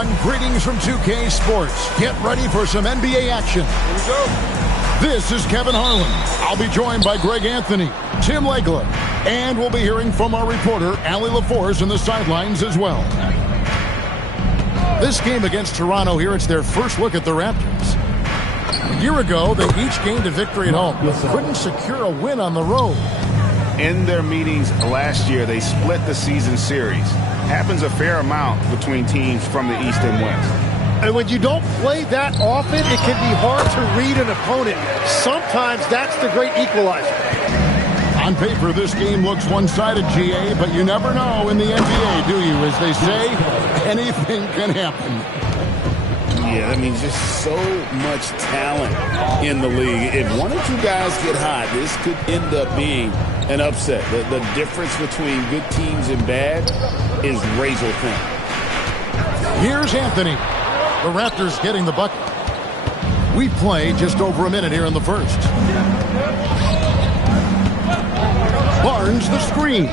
everyone. Greetings from 2K Sports. Get ready for some NBA action. Here we go. This is Kevin Harlan. I'll be joined by Greg Anthony, Tim Legler, and we'll be hearing from our reporter, Allie LaForce, on the sidelines as well. This game against Toronto here, it's their first look at the Raptors. A year ago, they each gained a victory at home, but couldn't secure a win on the road. In their meetings last year, they split the season series. Happens a fair amount between teams from the East and West. And when you don't play that often, it can be hard to read an opponent. Sometimes that's the great equalizer. On paper, this game looks one-sided, GA, but you never know in the NBA, do you? As they say, anything can happen. Yeah, I mean, just so much talent in the league. If one or two guys get hot, this could end up being an upset. The difference between good teams and bad is razor thin. Here's Anthony. The Raptors getting the bucket. We play just over a minute here in the first. Barnes the screen.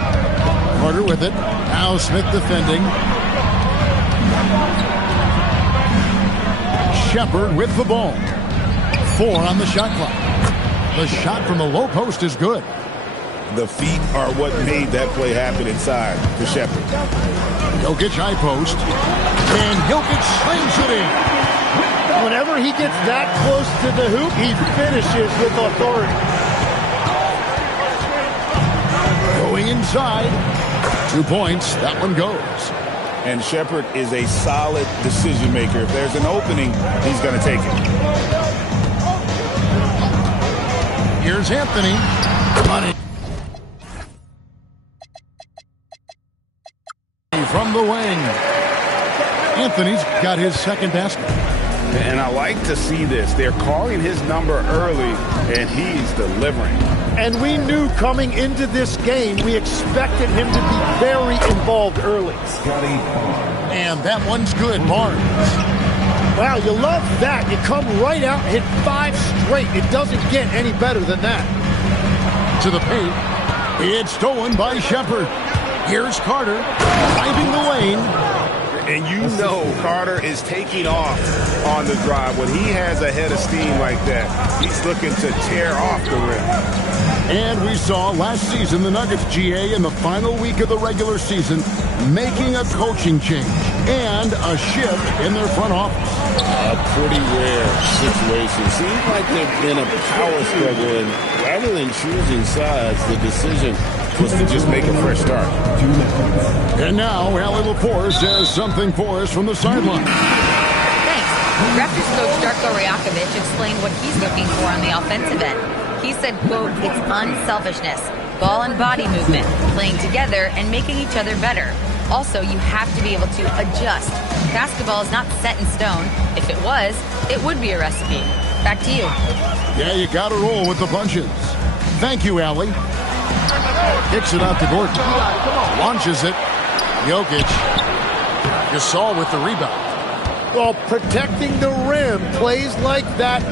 Carter with it. Now Smith defending. Shepard with the ball. 4 on the shot clock. The shot from the low post is good. The feet are what made that play happen inside for Shepard. Jokic high post. And Jokic slings it in. Whenever he gets that close to the hoop, he finishes with authority. Going inside. 2 points. That one goes. And Shepard is a solid decision maker. If there's an opening, he's going to take it. Here's Anthony. Money. From the wing. Anthony's got his second basket. And I like to see this. They're calling his number early, and he's delivering. And we knew coming into this game, we expected him to be very involved early. And that one's good, Barnes. Wow, you love that. You come right out and hit 5 straight. It doesn't get any better than that. To the paint. It's stolen by Shepard. Here's Carter, driving the lane. And you know Carter is taking off on the drive. When he has a head of steam like that, he's looking to tear off the rim. And we saw last season the Nuggets, GA, in the final week of the regular season, making a coaching change and a shift in their front office. A pretty rare situation. Seems like they've been a power struggle, and rather than choosing sides, the decision was to just make a fresh start. And now, Allie LaForce has something for us from the sideline. Thanks. Raptors coach Darko Rajakovic explained what he's looking for on the offensive end. He said, quote, it's unselfishness, ball and body movement, playing together and making each other better. Also, you have to be able to adjust. Basketball is not set in stone. If it was, it would be a recipe. Back to you. Yeah, you got to roll with the punches. Thank you, Allie. Kicks it out to Gordon. Launches it. Jokic. Gasol with the rebound. Well, protecting the rim, plays like that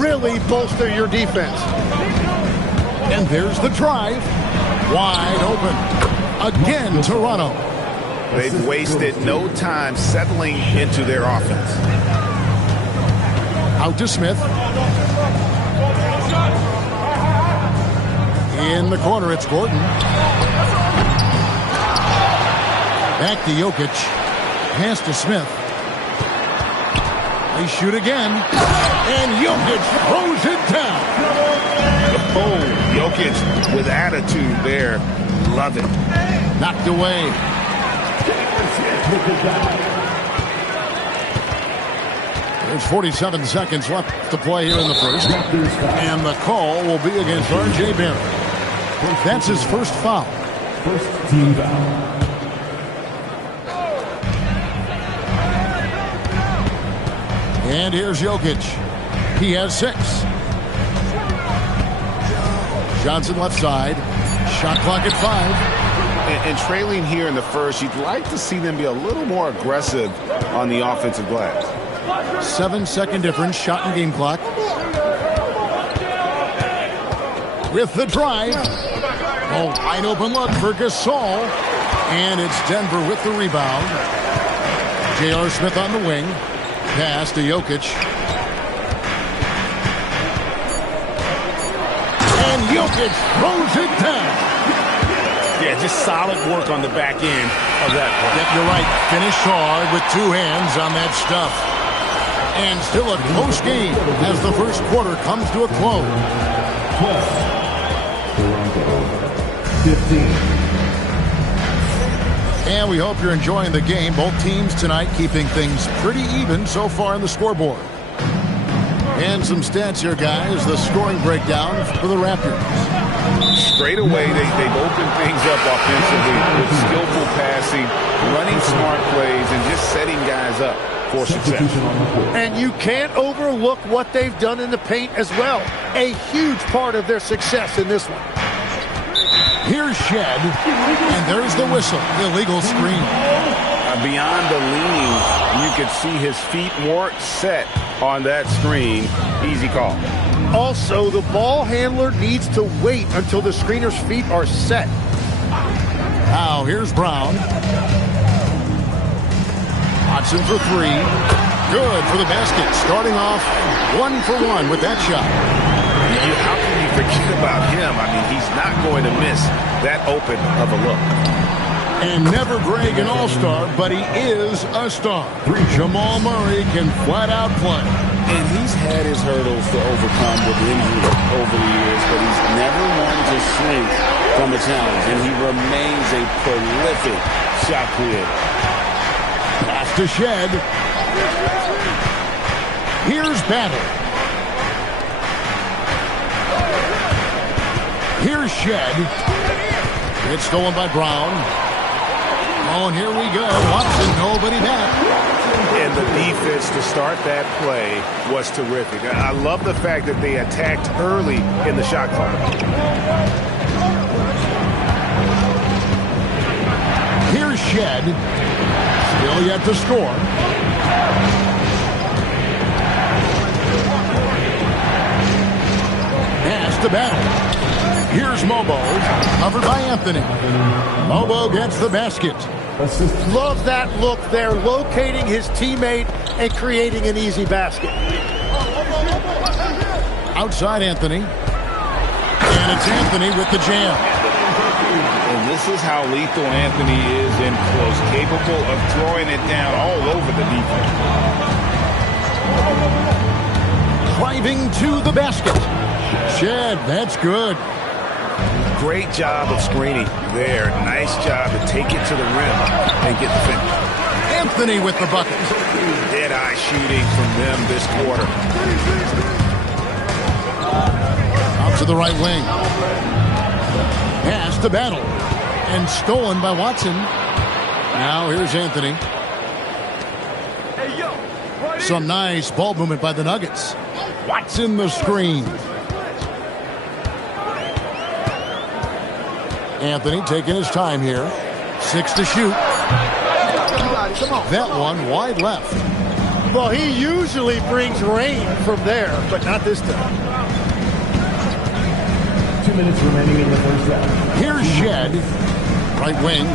really bolster your defense. And there's the drive. Wide open. Again, Toronto. They've wasted no time settling into their offense. Out to Smith. In the corner, it's Gordon. Back to Jokic. Pass to Smith. They shoot again. And Jokic throws it down. Oh, Jokic with attitude there. Love it. Knocked away. There's 47 seconds left to play here in the first. And the call will be against R.J. Barrett. That's his first foul. First team foul. And here's Jokic. He has 6. Johnson left side. Shot clock at 5. And trailing here in the first, you'd like to see them be a little more aggressive on the offensive glass. 7-second difference, shot and game clock. With the drive. Oh, wide open look for Gasol. And it's Denver with the rebound. J.R. Smith on the wing. Pass to Jokic. And Jokic throws it down. Yeah, just solid work on the back end of that play. Yep, you're right. Finish hard with two hands on that stuff. And still a close game as the first quarter comes to a close. 15. And we hope you're enjoying the game. Both teams tonight keeping things pretty even so far in the scoreboard. And some stats here, guys. The scoring breakdown for the Raptors. Straight away, they've opened things up offensively with skillful passing, running smart plays, and just setting guys up for success. And you can't overlook what they've done in the paint as well. A huge part of their success in this one. Here's Shed, and there's the whistle. Illegal screen. Beyond the leaning, you could see his feet weren't set on that screen. Easy call. Also, the ball handler needs to wait until the screener's feet are set. Now, here's Brown. Watson for three. Good for the basket. Starting off 1 for 1 with that shot. How can you forget about him? I mean, he's not going to miss that open of a look. And never Greg an all-star, but he is a star. Jamal Murray can flat out play. And he's had his hurdles to overcome with injury over the years, but he's never one to shrink from a challenge. And he remains a prolific shot creator. Pass to Shed. Here's Battle. Here's Shed. It's stolen by Brown. Oh, and here we go. Watson, nobody back. And the defense to start that play was terrific. I love the fact that they attacked early in the shot clock. Here's Shed. Still yet to score. Pass to Battle. Here's Mobo, covered by Anthony. Mobo gets the basket. Love that look there, locating his teammate and creating an easy basket. Outside Anthony. And it's Anthony with the jam. And this is how lethal Anthony is in close, capable of throwing it down all over the defense. Driving to the basket. Shed, that's good. Great job of screening there. Nice job to take it to the rim and get the finish. Anthony with the bucket. Dead-eye shooting from them this quarter. Out to the right wing. Pass to Battle. And stolen by Watson. Now here's Anthony. Some nice ball movement by the Nuggets. Watson the screen. Anthony taking his time here. 6 to shoot. That one wide left. Well, he usually brings rain from there, but not this time. 2 minutes remaining in the first half. Here's Shed. Right wing.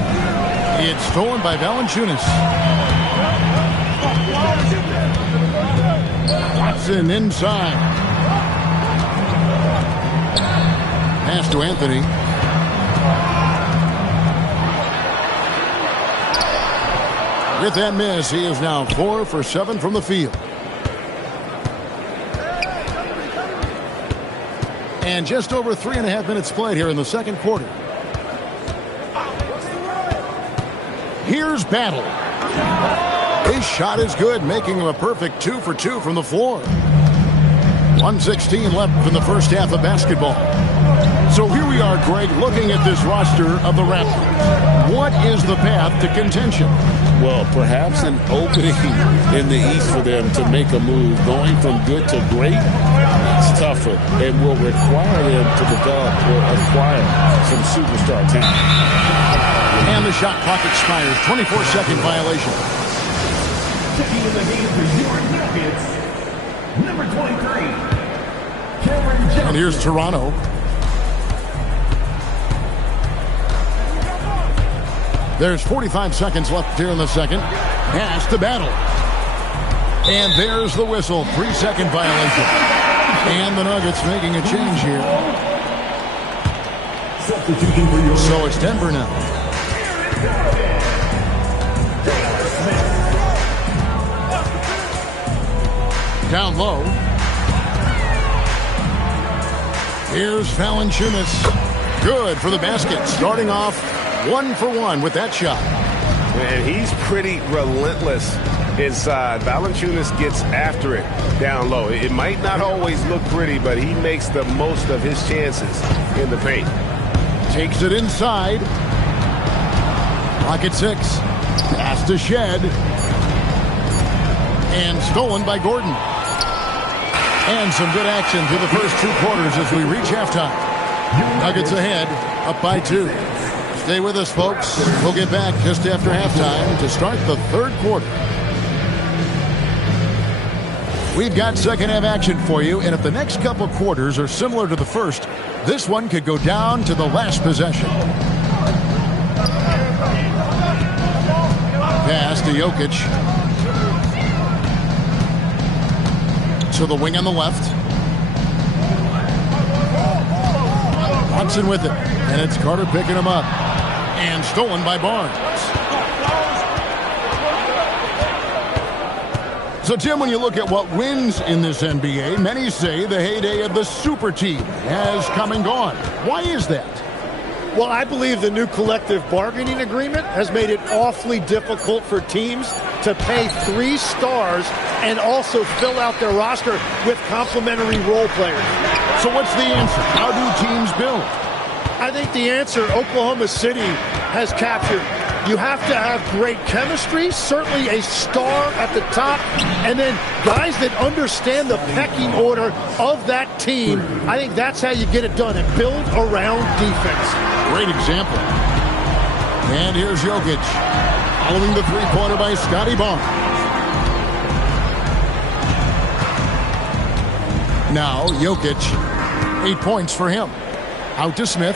It's stolen by Valanciunas. Watson inside. Pass to Anthony. With that miss, he is now 4 for 7 from the field. And just over 3.5 minutes played here in the second quarter. Here's Battle. His shot is good, making him a perfect 2 for 2 from the floor. 1:16 left in the first half of basketball. So here we are, Greg, looking at this roster of the Raptors. What is the path to contention? Well, perhaps an opening in the East for them to make a move. Going from good to great, it's tougher and will require them to develop or acquire some superstar talent. And the shot clock expires. 24-second violation. Checking in the game for your Nuggets, number 23, Cameron Johnson. And here's Toronto. There's 45 seconds left here in the second. Has to battle. And there's the whistle. 3-second violation. And the Nuggets making a change here. So it's Denver now. Down low. Here's Valanciunas. Good for the basket. Starting off 1 for 1 with that shot. And he's pretty relentless inside. Valanciunas gets after it down low. It might not always look pretty, but he makes the most of his chances in the paint. Takes it inside. Rocket 6. Pass to Shed. And stolen by Gordon. And some good action through the first 2 quarters as we reach halftime. Nuggets ahead, up by 2. Stay with us, folks. We'll get back just after halftime to start the 3rd quarter. We've got second half action for you, and if the next couple quarters are similar to the first, this one could go down to the last possession. Pass to Jokic. To the wing on the left. Hudson with it, and it's Carter picking him up. And stolen by Barnes. So, Tim, when you look at what wins in this NBA, many say the heyday of the super team has come and gone. Why is that? Well, I believe the new collective bargaining agreement has made it awfully difficult for teams to pay 3 stars and also fill out their roster with complementary role players. So what's the answer? How do teams build? I think the answer Oklahoma City has captured. You have to have great chemistry, certainly a star at the top, and then guys that understand the pecking order of that team. I think that's how you get it done and build around defense. Great example. And here's Jokic, following the three-pointer by Scotty Barnes. Now Jokic, 8 points for him. Out to Smith,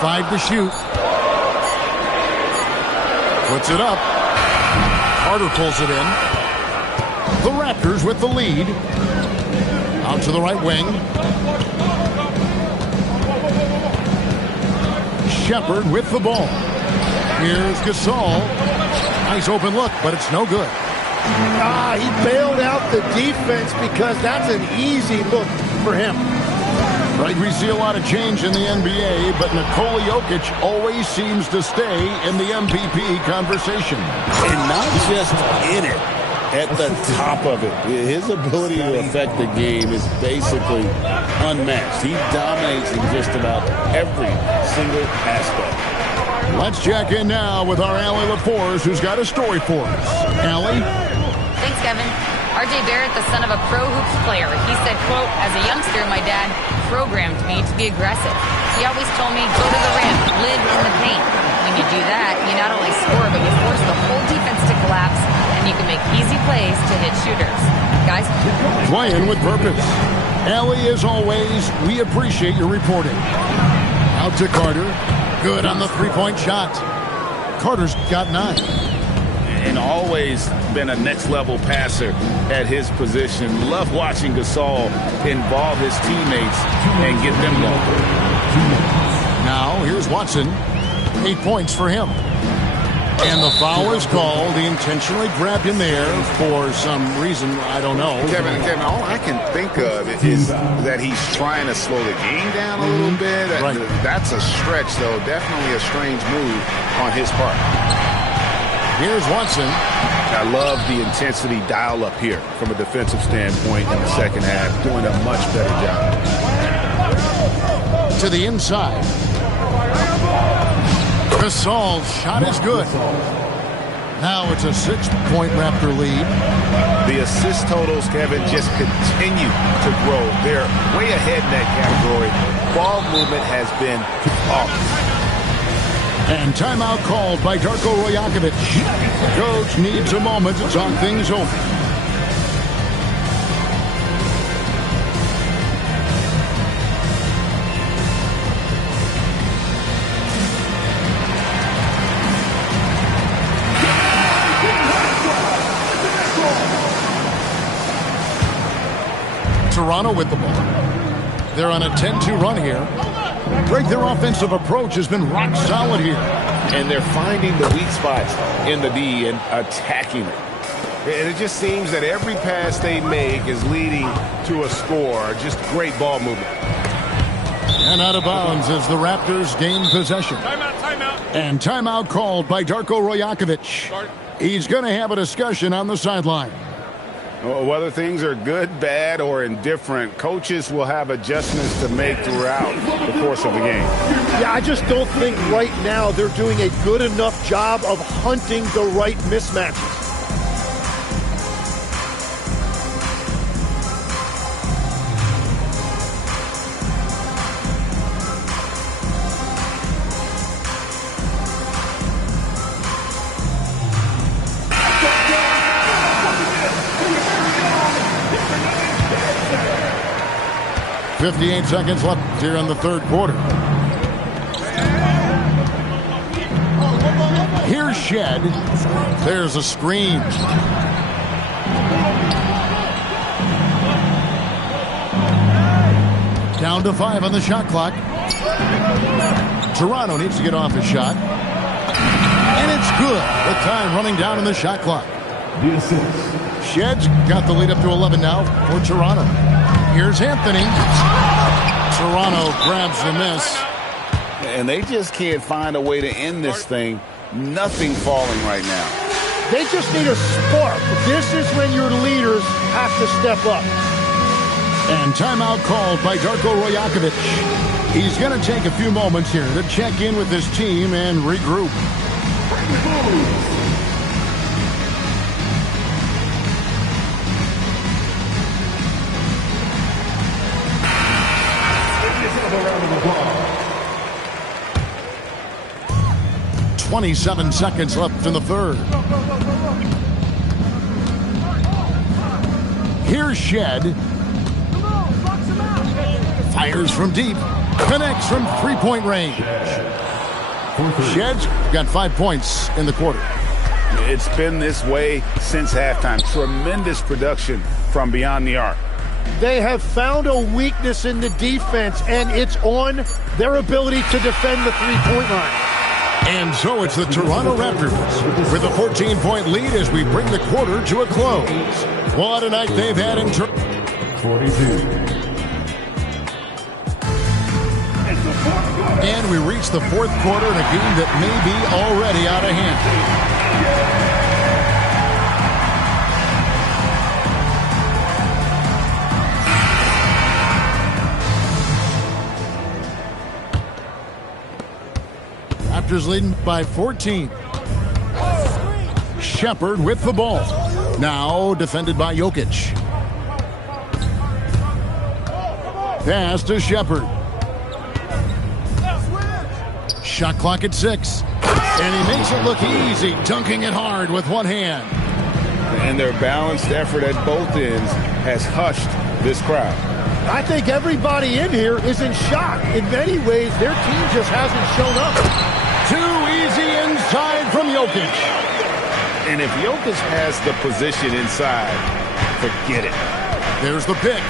5 to shoot. Puts it up. Carter pulls it in. The Raptors with the lead. Out to the right wing. Shepard with the ball. Here's Gasol. Nice open look, but it's no good. He bailed out the defense because that's an easy look for him. Right, we see a lot of change in the NBA, but Nikola Jokic always seems to stay in the MVP conversation. And not just in it, at the top of it. His ability to affect the game is basically unmatched. He dominates in just about every single aspect. Let's check in now with our Allie LaForce, who's got a story for us. Allie? Thanks, Kevin. R.J. Barrett, the son of a pro hoops player. He said, quote, as a youngster, my dad programmed me to be aggressive. He always told me, go to the rim, live in the paint. When you do that, you not only score, but you force the whole defense to collapse, and you can make easy plays to hit shooters. Guys? Playing with purpose. Allie, as always, we appreciate your reporting. Out to Carter. Good on the three-point shot. Carter's got 9. And always been a next-level passer at his position. Love watching Gasol involve his teammates and get them going. Now, here's Watson. 8 points for him. And the foul is called. He intentionally grabbed him there for some reason, I don't know. Kevin, all I can think of is that he's trying to slow the game down a little bit. Right. That's a stretch, though. Definitely a strange move on his part. Here's Watson. I love the intensity dial up here from a defensive standpoint in the second half. Doing a much better job. To the inside. Gasol's shot is good. Now it's a 6-point Raptor lead. The assist totals, Kevin, just continue to grow. They're way ahead in that category. Ball movement has been off. And timeout called by Darko Rajakovic. Coach needs a moment to talk things over. Toronto with the ball. They're on a 10-2 run here. Greg, their offensive approach has been rock solid here. And they're finding the weak spots in the D and attacking it. And it just seems that every pass they make is leading to a score. Just great ball movement. And out of bounds as the Raptors gain possession. Timeout. And timeout called by Darko Rojakovic. He's going to have a discussion on the sideline. Whether things are good, bad, or indifferent, coaches will have adjustments to make throughout the course of the game. Yeah, I just don't think right now they're doing a good enough job of hunting the right mismatches. .58 seconds left here in the third quarter. Here's Shed. There's a screen. Down to 5 on the shot clock. Toronto needs to get off his shot. And it's good. The time running down on the shot clock. Shed's got the lead up to 11 now for Toronto. Here's Anthony. Toronto grabs the miss. And they just can't find a way to end this thing. Nothing falling right now. They just need a spark. This is when your leaders have to step up. And timeout called by Darko Rojakovic. He's going to take a few moments here to check in with his team and regroup. Around the ball. 27 seconds left in the third. Here's Shed. Fires from deep. Connects from three-point range. Shed's got 5 points in the quarter. It's been this way since halftime. Tremendous production from beyond the arc. They have found a weakness in the defense, and it's on their ability to defend the three-point line. And so it's the Toronto Raptors with a 14-point lead as we bring the quarter to a close. What a night they've had in 42. And we reach the fourth quarter in a game that may be already out of hand. Raptors leading by 14. Shepard with the ball. Now defended by Jokic. Pass to Shepard. Shot clock at 6. And he makes it look easy, dunking it hard with one hand. And their balanced effort at both ends has hushed this crowd. I think everybody in here is in shock. In many ways, their team just hasn't shown up. Too easy inside from Jokic. And if Jokic has the position inside, forget it. There's the pick.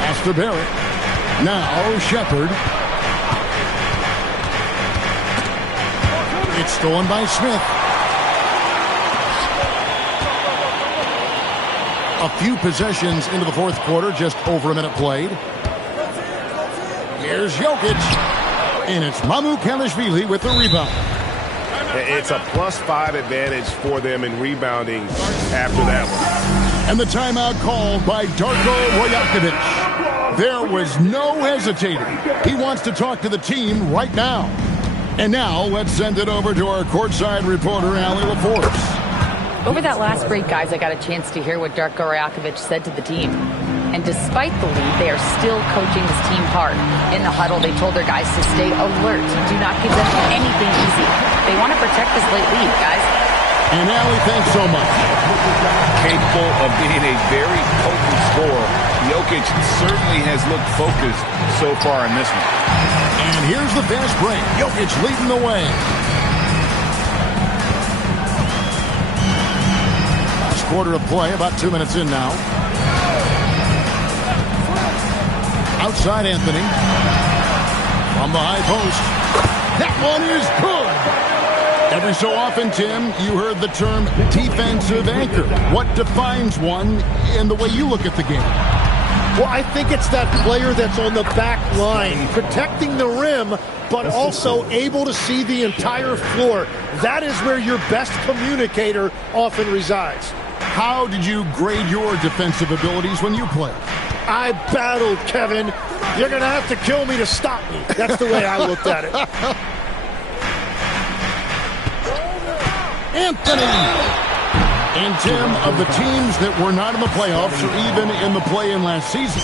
Pass to Barrett. Now Shepard. It's stolen by Smith. A few possessions into the fourth quarter, just over a minute played. Here's Jokic. And it's Mamukelashvili with the rebound. It's a +5 advantage for them in rebounding after that one. And the timeout called by Darko Rojakovic. There was no hesitating. He wants to talk to the team right now. And now let's send it over to our courtside reporter, Allie LaForce. Over that last break, guys, I got a chance to hear what Darko Rojakovic said to the team. And despite the lead, they are still coaching this team hard. In the huddle, they told their guys to stay alert. Do not give them anything easy. They want to protect this late lead, guys. And Allie, thanks so much. Capable of being a very potent scorer, Jokic certainly has looked focused so far in this one. And here's the fast break. Jokic leading the way. quarter of play, about 2 minutes in now. Outside Anthony. From the high post. That one is good. Every so often, Tim, you heard the term defensive anchor. What defines one in the way you look at the game? Well, I think it's that player that's on the back line, protecting the rim, but also able to see the entire floor. That is where your best communicator often resides. How did you grade your defensive abilities when you played? I battled, Kevin. You're going to have to kill me to stop me. That's the way I looked at it. Anthony! And Tim, of the teams that were not in the playoffs or even in the play-in last season,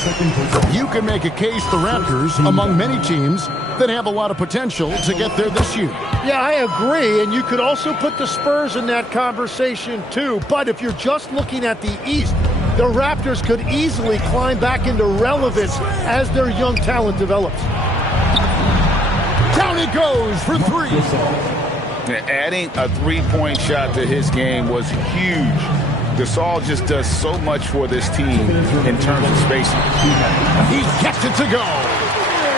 you can make a case the Raptors among many teams that have a lot of potential to get there this year. Yeah, I agree, and you could also put the Spurs in that conversation too. But if you're just looking at the East, the Raptors could easily climb back into relevance as their young talent develops. Down it goes for three. Adding a three-point shot to his game was huge. Gasol just does so much for this team in terms of spacing. He gets it to go.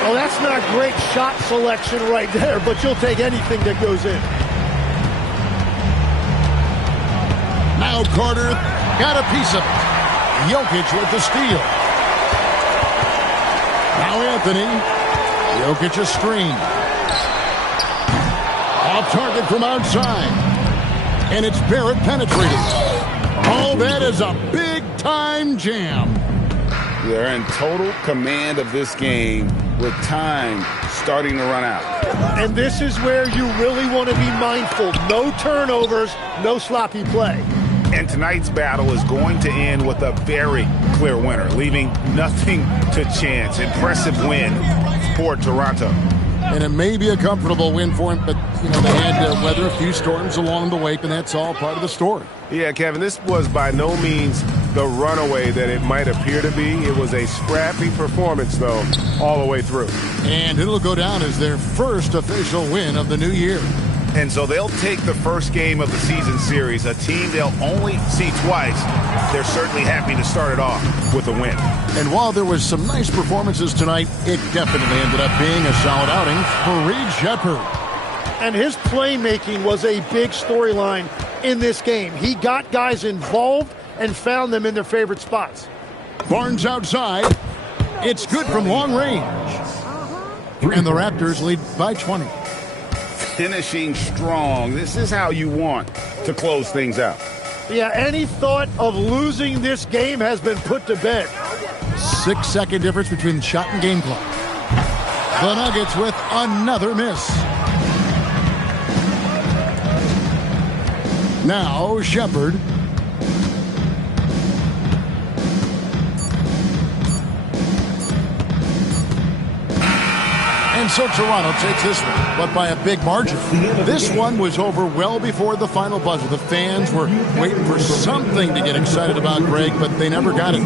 Well, that's not great shot selection right there, but you'll take anything that goes in. Now Carter got a piece of it. Jokic with the steal. Now Anthony. Jokic a screen. Off target from outside. And it's Barrett penetrating. Oh, that is a big-time jam. They're in total command of this game with time starting to run out. And this is where you really want to be mindful. No turnovers, no sloppy play. And tonight's battle is going to end with a very clear winner, leaving nothing to chance. Impressive win for Toronto. And it may be a comfortable win for him, but they had to weather a few storms along the way, and that's all part of the story. Yeah, Kevin, this was by no means the runaway that it might appear to be. It was a scrappy performance, though, all the way through. And it'll go down as their first official win of the new year. And so they'll take the first game of the season series, a team they'll only see twice. They're certainly happy to start it off with a win. And while there was some nice performances tonight, it definitely ended up being a solid outing for Reed Sheppard. And his playmaking was a big storyline in this game. He got guys involved and found them in their favorite spots. Barnes outside. It's good from long range. And the Raptors lead by 20. Finishing strong. This is how you want to close things out. Yeah, any thought of losing this game has been put to bed. 6-second difference between the shot and game clock. The Nuggets with another miss. Now Sheppard. And so Toronto takes this one, but by a big margin. This one was over well before the final buzzer. The fans were waiting for something to get excited about, Greg, but they never got it.